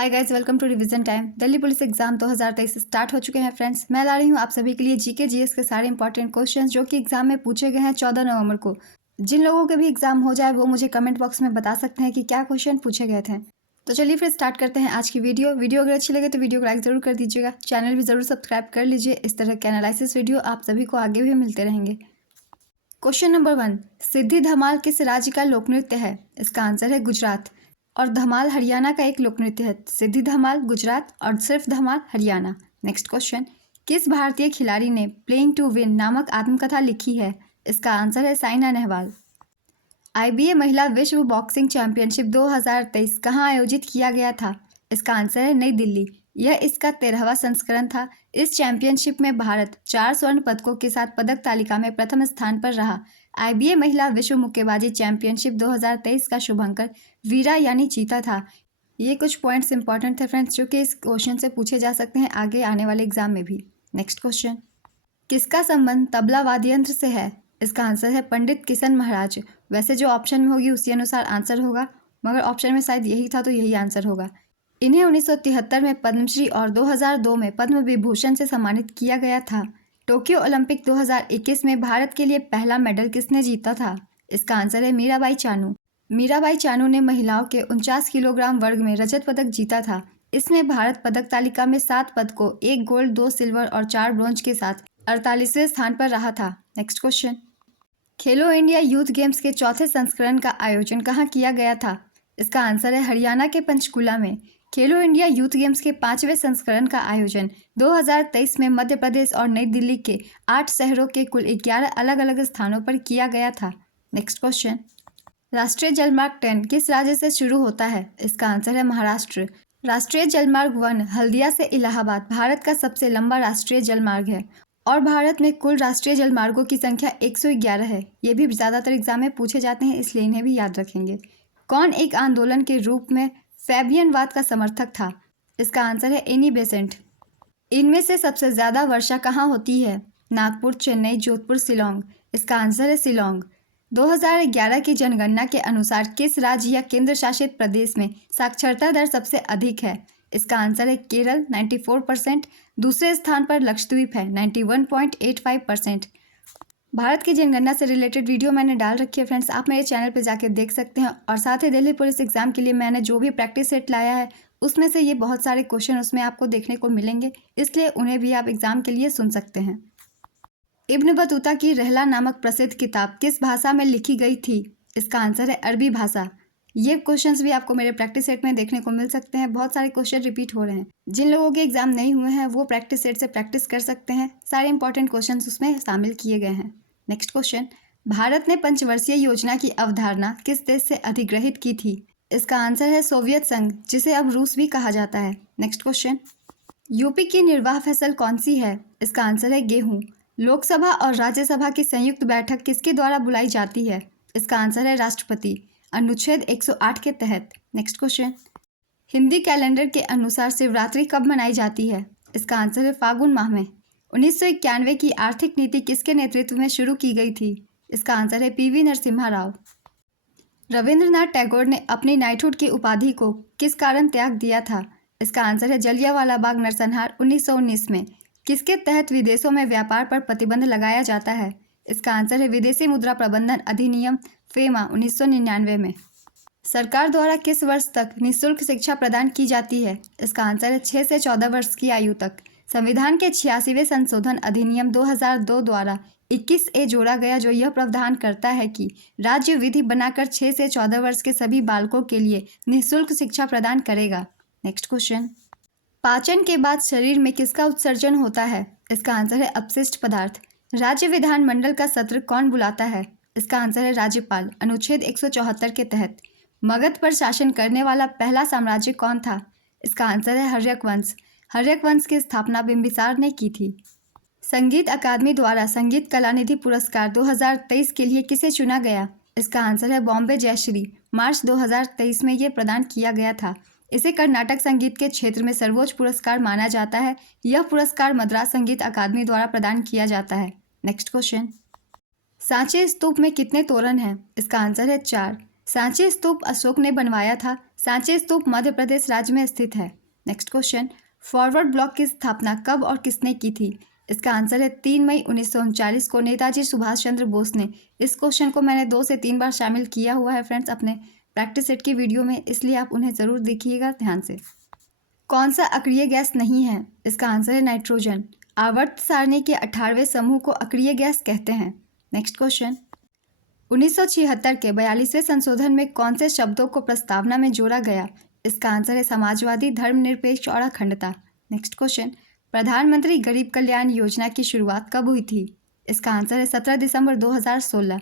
Hi guys, welcome to revision time. Delhi police exam 2023 start हो चुके हैं फ्रेंड्स। मैं ला रही हूँ आप सभी के लिए जीके जीएस के सारे इंपॉर्टेंट क्वेश्चंस जो कि एग्जाम में पूछे गए हैं 14 नवंबर को। जिन लोगों के भी एग्जाम हो जाए वो मुझे कमेंट बॉक्स में बता सकते हैं कि क्या क्वेश्चन पूछे गए थे। तो चलिए फिर स्टार्ट करते हैं आज की वीडियो अगर अच्छी लगे तो वीडियो को लाइक जरूर कर दीजिएगा, चैनल भी जरूर सब्सक्राइब कर लीजिए। इस तरह के एनालिसिस वीडियो आप सभी को आगे भी मिलते रहेंगे। क्वेश्चन नंबर 1, सिद्धि धमाल किस राज्य का लोक नृत्य है? इसका आंसर है गुजरात। और धमाल हरियाणा का एक लोक नृत्य है। सिद्धि धमाल गुजरात और सिर्फ धमाल हरियाणा। नेक्स्ट क्वेश्चन, किस भारतीय खिलाड़ी ने प्लेइंग टू विन नामक आत्मकथा लिखी है? इसका आंसर है साइना नेहवाल। आईबीए महिला विश्व बॉक्सिंग चैंपियनशिप 2023 कहाँ आयोजित किया गया था? इसका आंसर है नई दिल्ली। यह इसका 13वां संस्करण था। इस चैंपियनशिप में भारत 4 स्वर्ण पदकों के साथ पदक तालिका में प्रथम स्थान पर रहा। आईबीए महिला विश्व मुक्केबाजी चैंपियनशिप 2023 का शुभांकर वीरा यानी चीता था। ये कुछ पॉइंट्स इंपॉर्टेंट थे फ्रेंड्स जो कि इस क्वेश्चन से पूछे जा सकते हैं आगे आने वाले एग्जाम में भी। नेक्स्ट क्वेश्चन, किसका संबंध तबला वाद्य यंत्र से है? इसका आंसर है पंडित किशन महाराज। वैसे जो ऑप्शन में होगी उसी अनुसार आंसर होगा, मगर ऑप्शन में शायद यही था तो यही आंसर होगा। इन्हें 1973 में पद्मश्री और 2002 में पद्म विभूषण से सम्मानित किया गया था। टोक्यो ओलंपिक 2021 में भारत के लिए पहला मेडल किसने जीता था? इसका आंसर है मीराबाई चानू। मीराबाई चानू ने महिलाओं के 49 किलोग्राम वर्ग में रजत पदक जीता था। इसमें भारत पदक तालिका में 7 पदकों, 1 गोल्ड, 2 सिल्वर और 4 ब्रॉन्ज के साथ 48वें स्थान पर रहा था। नेक्स्ट क्वेश्चन, खेलो इंडिया यूथ गेम्स के चौथे संस्करण का आयोजन कहाँ किया गया था? इसका आंसर है हरियाणा के पंचकुला में। खेलो इंडिया यूथ गेम्स के 5वें संस्करण का आयोजन 2023 में मध्य प्रदेश और नई दिल्ली के 8 शहरों के कुल 11 अलग अलग स्थानों पर किया गया था। नेक्स्ट क्वेश्चन, राष्ट्रीय जलमार्ग 10 किस राज्य से शुरू होता है? इसका आंसर है महाराष्ट्र। राष्ट्रीय जलमार्ग 1 हल्दिया से इलाहाबाद भारत का सबसे लंबा राष्ट्रीय जलमार्ग है और भारत में कुल राष्ट्रीय जलमार्गों की संख्या 111 है। ये भी ज़्यादातर एग्जाम में पूछे जाते हैं, इसलिए इन्हें भी याद रखेंगे। कौन एक आंदोलन के रूप में फैबियनवाद का समर्थक था? इसका आंसर है एनी बेसेंट। इनमें से सबसे ज़्यादा वर्षा कहाँ होती है? नागपुर, चेन्नई, जोधपुर, शिलोंग। इसका आंसर है शिलोंग। 2011 की जनगणना के अनुसार किस राज्य या केंद्र शासित प्रदेश में साक्षरता दर सबसे अधिक है? इसका आंसर है केरल 94%। दूसरे स्थान पर लक्षद्वीप है 91.85%। भारत की जनगणना से रिलेटेड वीडियो मैंने डाल रखी है फ्रेंड्स, आप मेरे चैनल पर जाके देख सकते हैं। और साथ ही दिल्ली पुलिस एग्जाम के लिए मैंने जो भी प्रैक्टिस सेट लाया है उसमें से ये बहुत सारे क्वेश्चन उसमें आपको देखने को मिलेंगे, इसलिए उन्हें भी आप एग्जाम के लिए सुन सकते हैं। इब्न बतूता की रहला नामक प्रसिद्ध किताब किस भाषा में लिखी गई थी? इसका आंसर है अरबी भाषा। ये क्वेश्चंस भी आपको मेरे प्रैक्टिस सेट में देखने को मिल सकते हैं। बहुत सारे क्वेश्चन रिपीट हो रहे हैं। जिन लोगों के एग्जाम नहीं हुए हैं वो प्रैक्टिस सेट से प्रैक्टिस कर सकते हैं। सारे इंपॉर्टेंट क्वेश्चंस उसमें शामिल किए गए हैं। नेक्स्ट क्वेश्चन, भारत ने पंचवर्षीय योजना की अवधारणा किस देश से अधिग्रहित की थी? इसका आंसर है सोवियत संघ, जिसे अब रूस भी कहा जाता है। नेक्स्ट क्वेश्चन, यूपी की निर्वाह फसल कौन सी है? इसका आंसर है गेहूं। लोकसभा और राज्यसभा की संयुक्त बैठक किसके द्वारा बुलाई जाती है? इसका आंसर है राष्ट्रपति, अनुच्छेद 108 के तहत। नेक्स्ट क्वेश्चन, हिंदी कैलेंडर के अनुसार शिवरात्रि कब मनाई जाती है? इसका आंसर है फागुन माह में। 1991 की आर्थिक नीति किसके नेतृत्व में शुरू की गई थी? इसका आंसर है पीवी नरसिम्हा राव। रविंद्रनाथ टैगोर ने अपनी नाइटहुड की उपाधि को किस कारण त्याग दिया था? इसका आंसर है जलियांवाला बाग नरसंहार 1919 में। किसके तहत विदेशों में व्यापार पर प्रतिबंध लगाया जाता है? इसका आंसर है विदेशी मुद्रा प्रबंधन अधिनियम फेमा 1999 में। सरकार द्वारा किस वर्ष तक निःशुल्क शिक्षा प्रदान की जाती है? इसका आंसर है 6 से 14 वर्ष की आयु तक। संविधान के 86वें संशोधन अधिनियम 2002 द्वारा 21A जोड़ा गया, जो यह प्रावधान करता है कि राज्य विधि बनाकर 6 से 14 वर्ष के सभी बालकों के लिए निःशुल्क शिक्षा प्रदान करेगा। नेक्स्ट क्वेश्चन, पाचन के बाद शरीर में किसका उत्सर्जन होता है? इसका आंसर है अपशिष्ट पदार्थ। राज्य विधानमंडल का सत्र कौन बुलाता है? इसका आंसर है राज्यपाल, अनुच्छेद 174 के तहत। मगध पर शासन करने वाला पहला साम्राज्य कौन था? इसका आंसर है हर्यक वंश। हर्यक वंश की स्थापना बिंबिसार ने की थी। संगीत अकादमी द्वारा संगीत कलानिधि पुरस्कार 2023 के लिए किसे चुना गया? इसका आंसर है बॉम्बे जयश्री। मार्च 2023 में ये प्रदान किया गया था। इसे कर्नाटक संगीत के क्षेत्र में सर्वोच्च पुरस्कार माना जाता है। यह पुरस्कार मद्रास संगीत अकादमी द्वारा प्रदान किया जाता है। नेक्स्ट क्वेश्चन, सांची स्तूप में कितने तोरण हैं? इसका आंसर है 4। सांची स्तूप अशोक ने बनवाया था। सांची स्तूप मध्य प्रदेश राज्य में स्थित है। नेक्स्ट क्वेश्चन, फॉरवर्ड ब्लॉक की स्थापना कब और किसने की थी? इसका आंसर है 3 मई 1939 को नेताजी सुभाष चंद्र बोस ने। इस क्वेश्चन को मैंने 2 से 3 बार शामिल किया हुआ है फ्रेंड्स अपने प्रैक्टिस सेट की वीडियो में, इसलिए आप उन्हें ज़रूर देखिएगा ध्यान से। कौन सा अक्रिय गैस नहीं है? इसका आंसर है नाइट्रोजन। आवर्त सारणी के 18वें समूह को अक्रिय गैस कहते हैं। नेक्स्ट क्वेश्चन, 1976 के 42वें संशोधन में कौन से शब्दों को प्रस्तावना में जोड़ा गया? इसका आंसर है समाजवादी, धर्मनिरपेक्ष और अखंडता। नेक्स्ट क्वेश्चन, प्रधानमंत्री गरीब कल्याण योजना की शुरुआत कब हुई थी? इसका आंसर है 17 दिसंबर 2016।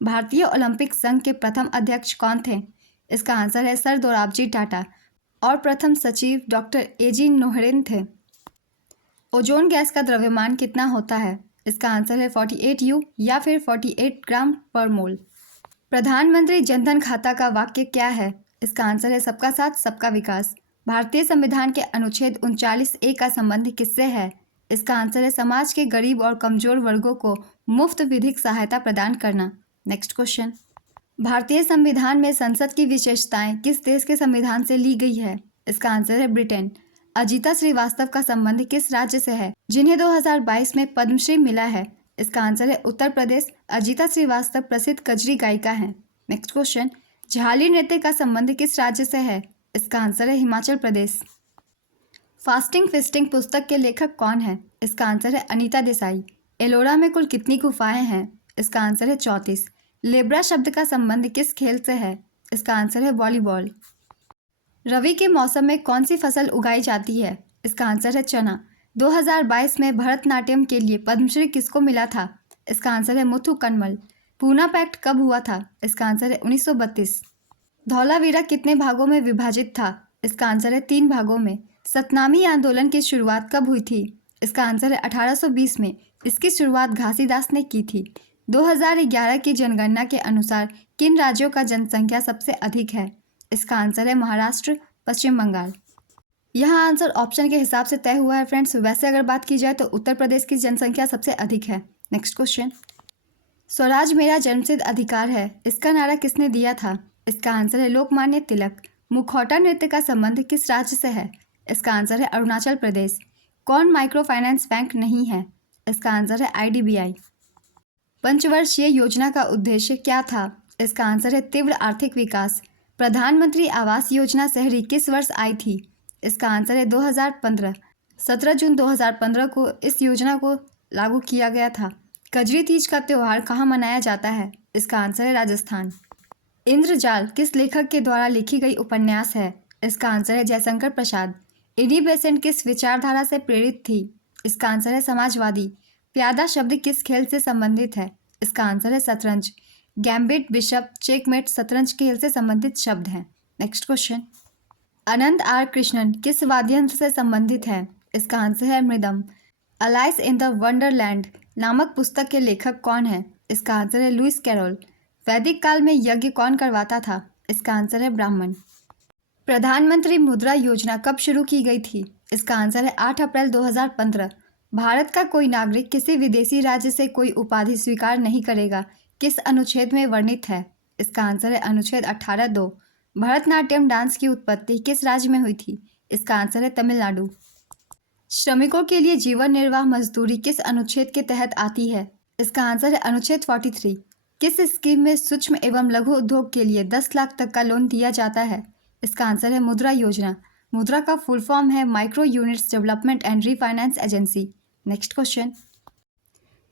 भारतीय ओलंपिक संघ के प्रथम अध्यक्ष कौन थे? इसका आंसर है सर दोराबजी टाटा और प्रथम सचिव डॉक्टर एजी नोहरेन थे। ओजोन गैस का द्रव्यमान कितना होता है? इसका आंसर है 48 यू या फिर 48 ग्राम पर मोल। प्रधानमंत्री जनधन खाता का वाक्य क्या है? इसका आंसर है सबका साथ सबका विकास। भारतीय संविधान के अनुच्छेद 39A का संबंध किससे है? इसका आंसर है समाज के गरीब और कमजोर वर्गों को मुफ्त विधिक सहायता प्रदान करना। नेक्स्ट क्वेश्चन, भारतीय संविधान में संसद की विशेषताएं किस देश के संविधान से ली गई है? इसका आंसर है ब्रिटेन। अजीता श्रीवास्तव का संबंध किस राज्य से है जिन्हें 2022 में पद्मश्री मिला है? इसका आंसर है उत्तर प्रदेश। अजीता श्रीवास्तव प्रसिद्ध कजरी गायिका हैं। नेक्स्ट क्वेश्चन, झाली नृत्य का संबंध किस राज्य से है? इसका आंसर है हिमाचल प्रदेश। फास्टिंग फिस्टिंग पुस्तक के लेखक कौन है? इसका आंसर है अनीता देसाई। एलोरा में कुल कितनी गुफाएं हैं? इसका आंसर है 34। लेब्रा शब्द का संबंध किस खेल से है? इसका आंसर है वॉलीबॉल। रबी के मौसम में कौन सी फसल उगाई जाती है? इसका आंसर है चना। 2022 में भरतनाट्यम के लिए पद्मश्री किसको मिला था? इसका आंसर है मुथु कनमल। पूना पैक्ट कब हुआ था? इसका आंसर है 1932। धौलावीरा कितने भागों में विभाजित था? इसका आंसर है 3 भागों में। सतनामी आंदोलन की शुरुआत कब हुई थी? इसका आंसर है 1820 में। इसकी शुरुआत घासीदास ने की थी। 2011 की जनगणना के अनुसार किन राज्यों का जनसंख्या सबसे अधिक है? इसका आंसर है महाराष्ट्र, पश्चिम बंगाल। यहाँ आंसर ऑप्शन के हिसाब से तय हुआ है फ्रेंड्स। वैसे अगर बात की जाए तो उत्तर प्रदेश की जनसंख्या सबसे अधिक है। नेक्स्ट क्वेश्चन, स्वराज मेरा जन्मसिद्ध अधिकार है, इसका नारा किसने दिया था? इसका आंसर है लोकमान्य तिलक। मुखौटा नृत्य का संबंध किस राज्य से है? इसका आंसर है अरुणाचल प्रदेश। कौन माइक्रो फाइनेंस बैंक नहीं है? इसका आंसर है IDBI। पंचवर्षीय योजना का उद्देश्य क्या था? इसका आंसर है तीव्र आर्थिक विकास। प्रधानमंत्री आवास योजना शहरी किस वर्ष आई थी? इसका आंसर है 2015। 17 जून 2015 को इस योजना को लागू किया गया था। कजरी तीज का त्यौहार कहाँ मनाया जाता है? इसका आंसर है राजस्थान। इंद्रजाल किस लेखक के द्वारा लिखी गई उपन्यास है? इसका आंसर है जयशंकर प्रसाद। एनी बेसेंट किस विचारधारा से प्रेरित थी? इसका आंसर है समाजवादी। प्यादा शब्द किस खेल से संबंधित है? इसका आंसर है शतरंज। गैम्बिट, बिशप, चेकमेट शतरंज खेल से संबंधित शब्द हैं। Next question, Anant R Krishnan किस वाद्य यंत्र से संबंधित है? इसका आंसर है मृदम। अलाइस इन द वंडरलैंड नामक पुस्तक के लेखक कौन है? इसका आंसर है लुइस कैरोल। वैदिक काल में यज्ञ कौन करवाता था? इसका आंसर है ब्राह्मण। प्रधानमंत्री मुद्रा योजना कब शुरू की गई थी? इसका आंसर है 8 अप्रैल 2015। भारत का कोई नागरिक किसी विदेशी राज्य से कोई उपाधि स्वीकार नहीं करेगा, किस अनुच्छेद में वर्णित है? इसका आंसर है अनुच्छेद 18(2). भरतनाट्यम डांस की उत्पत्ति किस राज्य में हुई थी? इसका आंसर है तमिलनाडु। श्रमिकों के लिए जीवन निर्वाह मजदूरी किस अनुच्छेद के तहत आती है? इसका आंसर है अनुच्छेद 43। किस स्कीम में सूक्ष्म एवं लघु उद्योग के लिए 10 लाख तक का लोन दिया जाता है? इसका आंसर है मुद्रा योजना। मुद्रा का फुल फॉर्म है micro units development and refinance agency. Next question,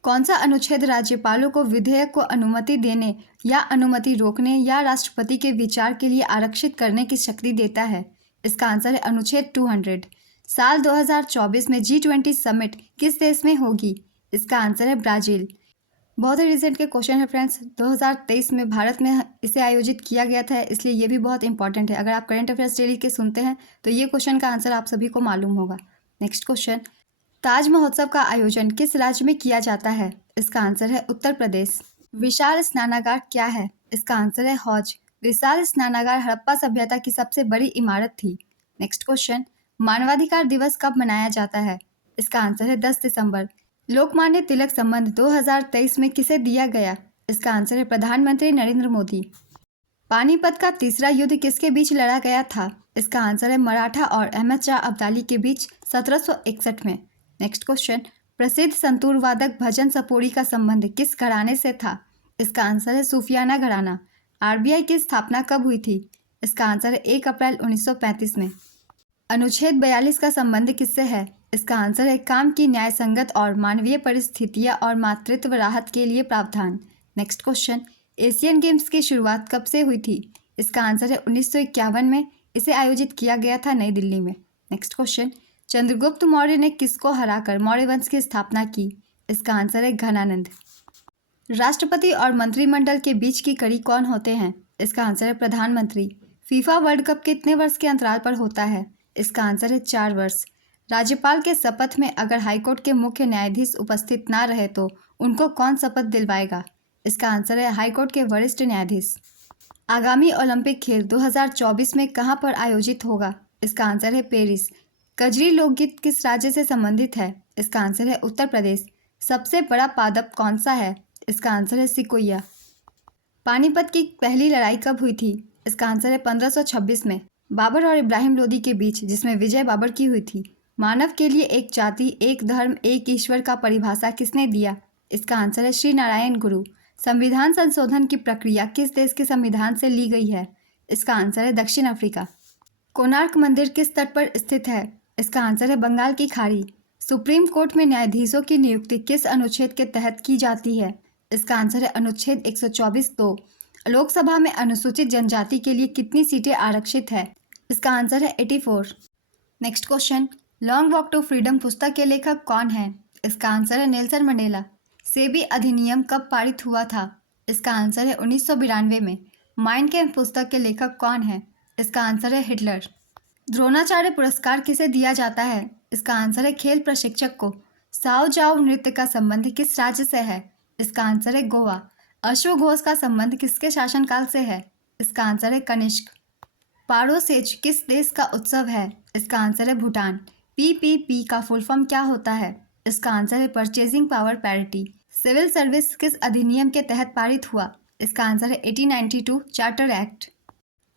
कौन सा अनुच्छेद राज्यपालों को विधेयक को अनुमति देने या अनुमति रोकने या राष्ट्रपति के विचार के लिए आरक्षित करने की शक्ति देता है? इसका आंसर है अनुच्छेद 200। साल 2024 में G20 समिट किस देश में होगी? इसका आंसर है ब्राज़ील। बहुत ही रिसेंट के क्वेश्चन है फ्रेंड्स। 2023 में भारत में इसे आयोजित किया गया था, इसलिए ये भी बहुत इंपॉर्टेंट है। अगर आप करंट अफेयर्स डेली के सुनते हैं तो ये क्वेश्चन का आंसर आप सभी को मालूम होगा। नेक्स्ट क्वेश्चन, ताज महोत्सव का आयोजन किस राज्य में किया जाता है? इसका आंसर है उत्तर प्रदेश। विशाल स्नानागार क्या है? इसका आंसर है हौज। विशाल स्नानागार हड़प्पा सभ्यता की सबसे बड़ी इमारत थी। नेक्स्ट क्वेश्चन, मानवाधिकार दिवस कब मनाया जाता है? इसका आंसर है 10 दिसंबर। लोकमान्य तिलक संबंध 2023 में किसे दिया गया? इसका आंसर है प्रधानमंत्री नरेंद्र मोदी। पानीपत का तीसरा युद्ध किसके बीच लड़ा गया था? इसका आंसर है मराठा और अहमद शाह अब्दाली के बीच 1761 में। नेक्स्ट क्वेश्चन, प्रसिद्ध संतूर वादक भजन सपोड़ी का संबंध किस घराने से था? इसका आंसर है सूफियाना घराना। आरबीआई की स्थापना कब हुई थी? इसका आंसर है 1 अप्रैल 1935 में। अनुच्छेद 42 का संबंध किससे है? इसका आंसर है काम की न्याय संगत और मानवीय परिस्थितियां और मातृत्व राहत के लिए प्रावधान। नेक्स्ट क्वेश्चन, एशियन गेम्स की शुरुआत कब से हुई थी? इसका आंसर है 1951 में। इसे आयोजित किया गया था नई दिल्ली में। नेक्स्ट क्वेश्चन, चंद्रगुप्त मौर्य ने किसको हराकर मौर्य वंश की स्थापना की? इसका आंसर है घनानंद। राष्ट्रपति और मंत्रिमंडल के बीच की कड़ी कौन होते हैं? इसका आंसर है प्रधानमंत्री। फीफा वर्ल्ड कप कितने वर्ष के अंतराल पर होता है? इसका आंसर है 4 वर्ष। राज्यपाल के शपथ में अगर हाईकोर्ट के मुख्य न्यायाधीश उपस्थित ना रहे तो उनको कौन शपथ दिलवाएगा? इसका आंसर है हाईकोर्ट के वरिष्ठ न्यायाधीश। आगामी ओलंपिक खेल 2024 में कहां पर आयोजित होगा? इसका आंसर है पेरिस। कजरी लोकगीत किस राज्य से संबंधित है? इसका आंसर है उत्तर प्रदेश। सबसे बड़ा पादप कौन सा है? इसका आंसर है सिकोया। पानीपत की पहली लड़ाई कब हुई थी? इसका आंसर है 1526 में। बाबर और इब्राहिम लोदी के बीच, जिसमें विजय बाबर की हुई थी। मानव के लिए एक जाति, एक धर्म, एक ईश्वर का परिभाषा किसने दिया? इसका आंसर है श्री नारायण गुरु। संविधान संशोधन की प्रक्रिया किस देश के संविधान से ली गई है? इसका आंसर है दक्षिण अफ्रीका। कोणार्क मंदिर किस तट पर स्थित है? इसका आंसर है बंगाल की खाड़ी। सुप्रीम कोर्ट में न्यायाधीशों की नियुक्ति किस अनुच्छेद के तहत की जाती है? इसका आंसर है अनुच्छेद 124(2). लोकसभा में अनुसूचित जनजाति के लिए कितनी सीटें आरक्षित है? इसका आंसर है 84। Next question, long walk to freedom पुस्तक के लेखक कौन है? इसका आंसर है नेल्सन मंडेला। सेबी अधिनियम कब पारित हुआ था? इसका आंसर है 1992 में। माइन कैम्फ पुस्तक के लेखक कौन है? इसका आंसर है हिटलर। द्रोणाचार्य पुरस्कार किसे दिया जाता है? इसका आंसर है खेल प्रशिक्षक को। साओ जाओ नृत्य का संबंध किस राज्य से है? इसका आंसर है गोवा। अश्वघोष का संबंध किसके शासनकाल से है? इसका आंसर है कनिष्क। पारो सेज किस देश का उत्सव है? इसका आंसर है भूटान। पीपीपी का फुल फॉर्म क्या होता है? इसका आंसर है purchasing power parity. Civil service किस अधिनियम के तहत पारित हुआ? इसका आंसर है 1892 चार्टर एक्ट।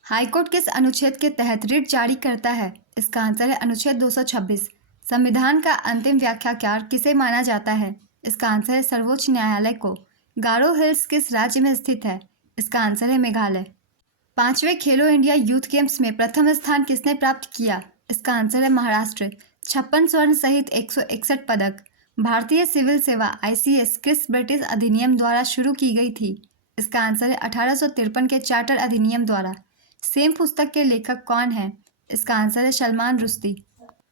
हाईकोर्ट किस अनुच्छेद के तहत रिट जारी करता है? इसका आंसर है अनुच्छेद 226। संविधान का अंतिम व्याख्याकार किसे माना जाता है? इसका आंसर है सर्वोच्च न्यायालय को। गारो हिल्स किस राज्य में स्थित है? इसका आंसर है मेघालय। 5वें खेलो इंडिया यूथ गेम्स में प्रथम स्थान किसने प्राप्त किया? इसका आंसर है महाराष्ट्र। 56 स्वर्ण सहित 161 पदक। भारतीय सिविल सेवा ICS किस ब्रिटिश अधिनियम द्वारा शुरू की गई थी? इसका आंसर है 1853 के चार्टर अधिनियम द्वारा। सेम पुस्तक के लेखक कौन है? इसका आंसर है सलमान रुश्दी।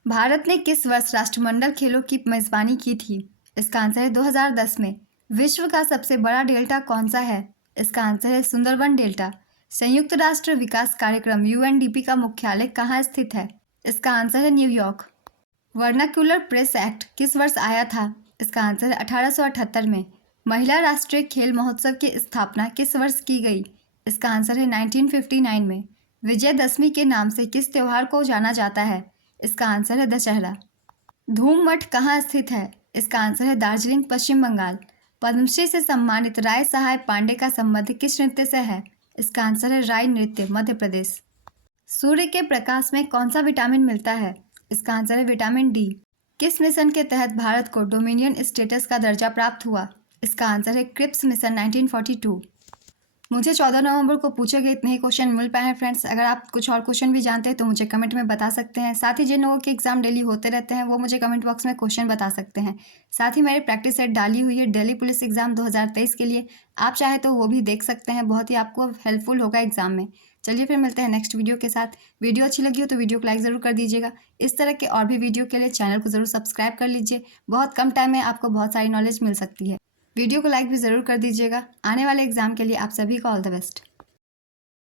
भारत ने किस वर्ष राष्ट्रमंडल खेलों की मेजबानी की थी? इसका आंसर है 2010 में। विश्व का सबसे बड़ा डेल्टा कौन सा है? इसका आंसर है सुंदरवन डेल्टा। संयुक्त राष्ट्र विकास कार्यक्रम UNDP का मुख्यालय कहाँ स्थित है? इसका आंसर है न्यूयॉर्क। वर्नाक्युलर प्रेस एक्ट किस वर्ष आया था? इसका आंसर है 1878 में। महिला राष्ट्रीय खेल महोत्सव की स्थापना किस वर्ष की गई? इसका आंसर है 1959 में। विजयदशमी के नाम से किस त्यौहार को जाना जाता है? इसका आंसर है दशहरा। धूम मठ कहाँ स्थित है? इसका आंसर है दार्जिलिंग, पश्चिम बंगाल। पद्मश्री से सम्मानित राय सहाय पांडे का संबंध किस नृत्य से है? इसका आंसर है राय नृत्य, मध्य प्रदेश। सूर्य के प्रकाश में कौन सा विटामिन मिलता है? इसका आंसर है विटामिन डी। किस मिशन के तहत भारत को डोमिनियन स्टेटस का दर्जा प्राप्त हुआ? इसका आंसर है क्रिप्स मिशन 1942। मुझे 14 नवंबर को पूछे गए इतने ही क्वेश्चन मिल पाए हैं फ्रेंड्स। अगर आप कुछ और क्वेश्चन भी जानते हैं तो मुझे कमेंट में बता सकते हैं। साथ ही जिन लोगों के एग्जाम डेली होते रहते हैं वो मुझे कमेंट बॉक्स में क्वेश्चन बता सकते हैं। साथ ही मेरी प्रैक्टिस सेट डाली हुई है दिल्ली पुलिस एग्जाम 2023 के लिए, आप चाहे तो वो भी देख सकते हैं। बहुत ही आपको हेल्पफुल होगा एग्जाम में। चलिए फिर मिलते हैं नेक्स्ट वीडियो के साथ। वीडियो अच्छी लगी हो तो वीडियो को लाइक ज़रूर कर दीजिएगा। इस तरह के और भी वीडियो के लिए चैनल को ज़रूर सब्सक्राइब कर लीजिए। बहुत कम टाइम में आपको बहुत सारी नॉलेज मिल सकती है। वीडियो को लाइक भी ज़रूर कर दीजिएगा। आने वाले एग्जाम के लिए आप सभी को ऑल द बेस्ट।